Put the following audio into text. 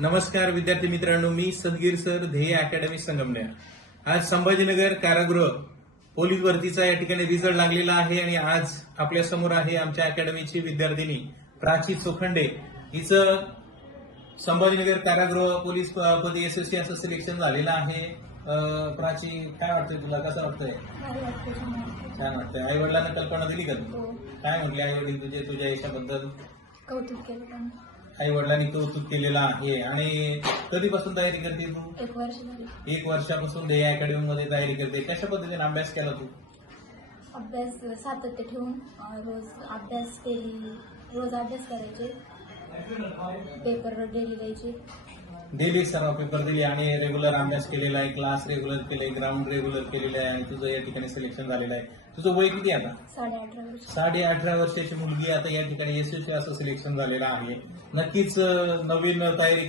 नमस्कार विद्यार्थी मित्रांनो, मी सदगीर सर, ध्येय अकॅडमी संगमनेर. आज संभाजीनगर कारागृह पोलीस भरतीचा या ठिकाणी रिझल्ट लागलेला आहे आणि आज आपल्या समोर आहे आमच्या अकॅडमीची विद्यार्थिनी प्राची चोखंडे. हिचं संभाजीनगर कारागृह पोलीस पदी SSC असं सिलेक्शन झालेलं आहे. प्राची, काय वाटतंय तुला, कसं वाटतंय? छान वाटतंय. आई वडिलांना कल्पना दिली का तू? काय म्हटले आई वडील तुझ्या याच्याबद्दल? कौतुक केलं. आई वडिलांनी कौतुक केलेलं आहे. आणि कधीपासून तयारी करते तू? 1 वर्ष झाली. 1 वर्षापासून ध्येय अकॅडमी मध्ये तयारी करते. कशा पद्धतीने अभ्यास केला तू? अभ्यास सातत्य ठेवून रोज अभ्यास करायचे. पेपर डेली द्यायचे. डेली सर्व पेपर दिले आणि रेग्युलर अभ्यास केलेला आहे, क्लास रेग्युलर केले, ग्राउंड रेग्युलर केलेलं आहे आणि तुझं या ठिकाणी सिलेक्शन झालेलं आहे. तुझं वय किती आता? 18.5 वर्ष. 18.5 वर्षाची मुलगी आता या ठिकाणी SSC असं सिलेक्शन झालेलं आहे. नक्कीच नवीन तयारी